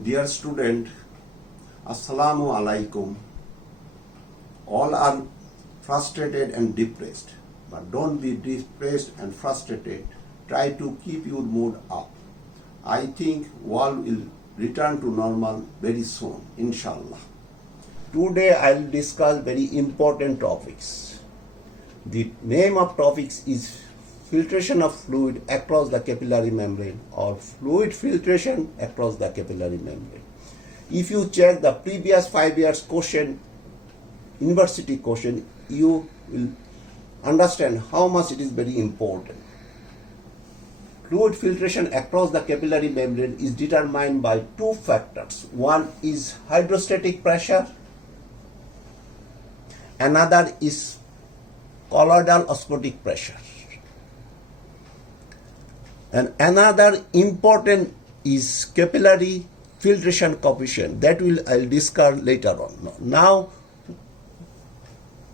Dear student, Assalamu alaikum. All are frustrated and depressed, but don't be depressed and frustrated. Try to keep your mood up. I think world will return to normal very soon, inshallah. Today I will discuss very important topics. The name of topics is filtration of fluid across the capillary membrane or fluid filtration across the capillary membrane. If you check the previous 5 years question, university question, you will understand how much it is very important. Fluid filtration across the capillary membrane is determined by two factors. One is hydrostatic pressure, another is colloidal osmotic pressure. And another important is capillary filtration coefficient. That I'll discuss later on. Now,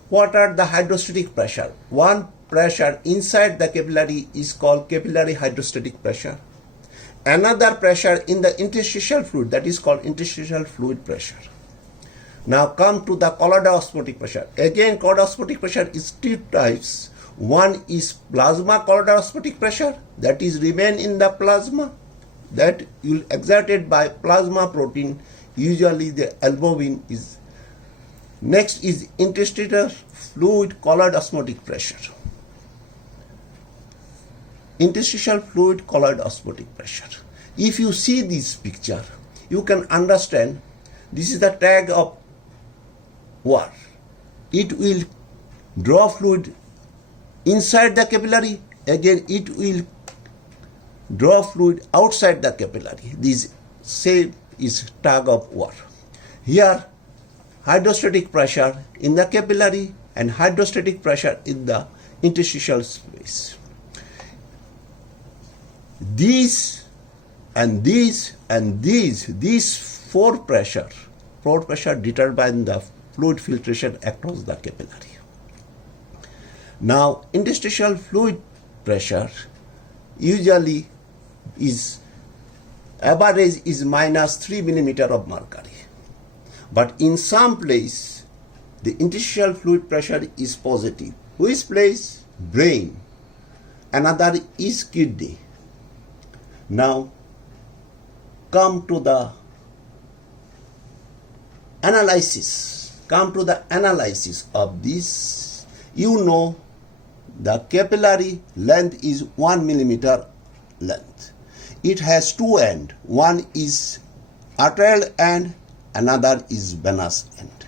what are the hydrostatic pressure? One pressure inside the capillary is called capillary hydrostatic pressure. Another pressure in the interstitial fluid, that is called interstitial fluid pressure. Now come to the colloidal osmotic pressure. Again, colloidal osmotic pressure is two types. One is plasma colloidal osmotic pressure, that is remain in the plasma, that will exerted by plasma protein, usually the albumin is. Next is interstitial fluid colloidal osmotic pressure. Interstitial fluid colloidal osmotic pressure. If you see this picture, you can understand this is the tag of water. It will draw fluid inside the capillary, again it will draw fluid outside the capillary. This shape is tug of war. Here hydrostatic pressure in the capillary and hydrostatic pressure in the interstitial space. These four pressure determine the fluid filtration across the capillary. Now, interstitial fluid pressure usually is average is minus 3 millimeter of mercury. But in some place, the interstitial fluid pressure is positive. Which place? Brain. Another is kidney. Now, come to the analysis. Of this. You know the capillary length is 1 millimeter length. It has two ends. One is arterial end, another is venous end.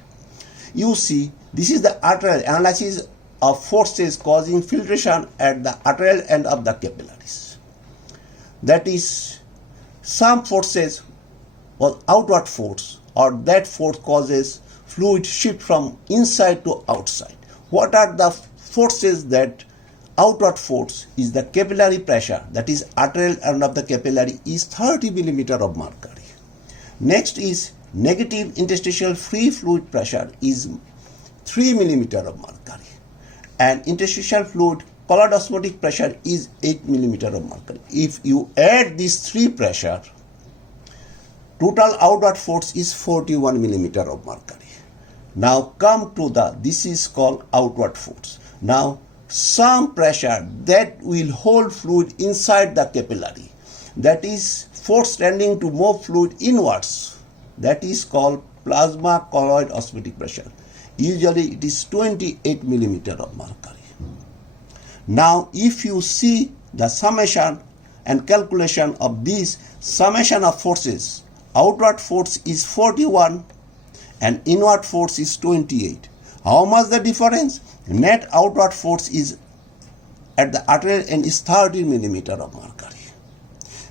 You see, this is the arterial analysis of forces causing filtration at the arterial end of the capillaries. That is, some forces or outward force, or that force causes fluid shift from inside to outside. What are the forces? That outward force is the capillary pressure, that is arterial end of the capillary is 30 millimeter of mercury. Next is negative interstitial free fluid pressure is 3 millimeter of mercury, and interstitial fluid colloidal osmotic pressure is 8 millimeter of mercury. If you add these three pressure, total outward force is 41 millimeter of mercury. Now come to this is called outward force. Now some pressure that will hold fluid inside the capillary, that is force tending to move fluid inwards, that is called plasma colloidal osmotic pressure. Usually it is 28 millimeter of mercury. Now if you see the summation and calculation of this summation of forces, outward force is 41 and inward force is 28. How much the difference? Net outward force is at the arterial end is 13 millimeter of mercury.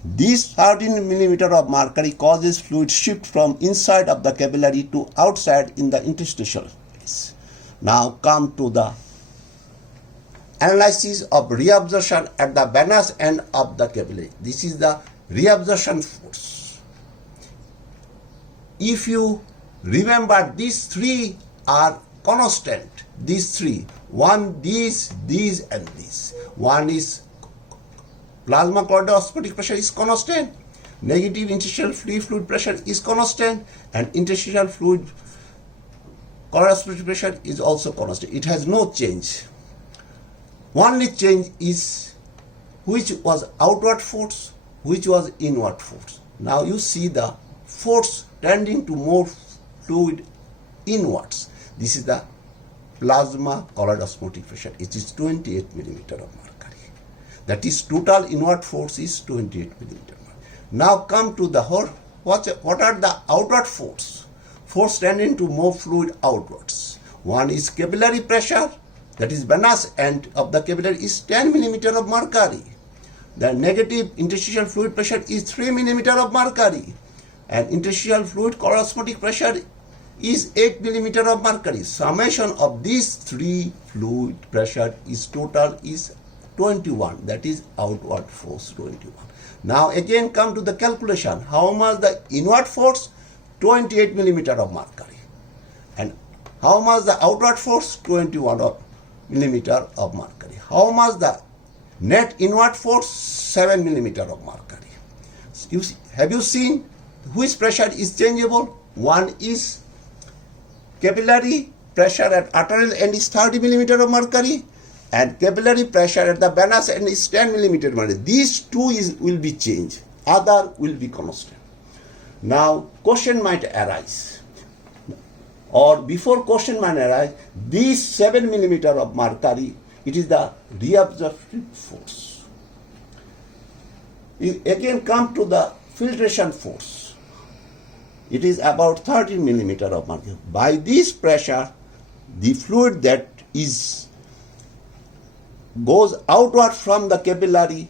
This 13 millimeter of mercury causes fluid shift from inside of the capillary to outside in the interstitial space. Now come to the analysis of reabsorption at the venous end of the capillary. This is the reabsorption force. If you remember, these three are constant. These three. One, these, and this. One is plasma colloidal osmotic pressure is constant. negative interstitial free fluid pressure is constant, and interstitial fluid corresponding pressure is also constant. It has no change. Only change is which was outward force, which was inward force. Now you see the force tending to move fluid inwards. This is the plasma colloid osmotic pressure. It is 28 millimeter of mercury. That is, total inward force is 28 millimeter. Now come to the what are the outward force? Force tending to move fluid outwards. One is capillary pressure, that is venous end of the capillary is 10 millimeter of mercury. The negative interstitial fluid pressure is 3 millimeter of mercury, and interstitial fluid corresponding pressure is 8 millimeter of mercury. Summation of these three fluid pressure is total is 21, that is outward force 21. Now again come to the calculation. How much the inward force? 28 millimeter of mercury. And how much the outward force? 21 millimeter of mercury. How much the net inward force? 7 millimeter of mercury. Have you seen which pressure is changeable? One is capillary pressure at arterial end is 30 millimeter of mercury, and capillary pressure at the venous end is 10 millimeter of mercury. These two will be changed. Other will be constant. Now question might arise, or before question might arise, this 7 millimeter of mercury, it is the reabsorptive force. You again come to the filtration force. It is about 13 millimeter of mercury. By this pressure, the fluid that goes outward from the capillary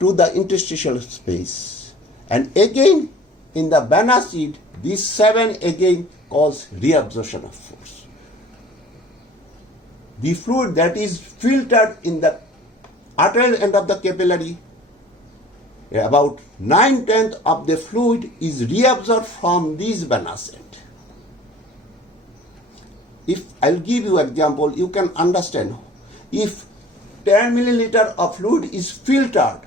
to the interstitial space. And again, in the venous sheet, this 7 again cause reabsorption of force. The fluid that is filtered in the arterial end of the capillary, about 9/10 of the fluid is reabsorbed from this venous end. If I'll give you example, you can understand. If 10 milliliter of fluid is filtered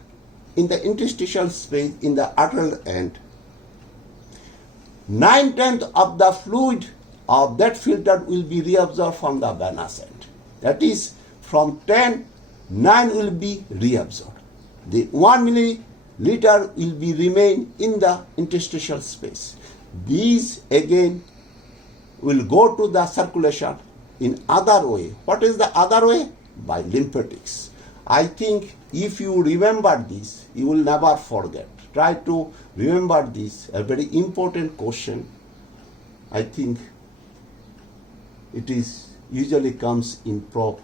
in the interstitial space in the arterial end, 9/10 of the fluid of that filtered will be reabsorbed from the venous end. That is, from 10, 9 will be reabsorbed. The 1 milliliter will be remain in the interstitial space. These again will go to the circulation in other way. What is the other way? By lymphatics. I think if you remember this, you will never forget. Try to remember this, a very important question. I think it is usually comes in prop.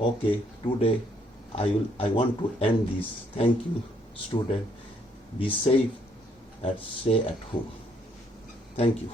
Okay, today I want to end this. Thank you, student. Be safe and stay at home. Thank you.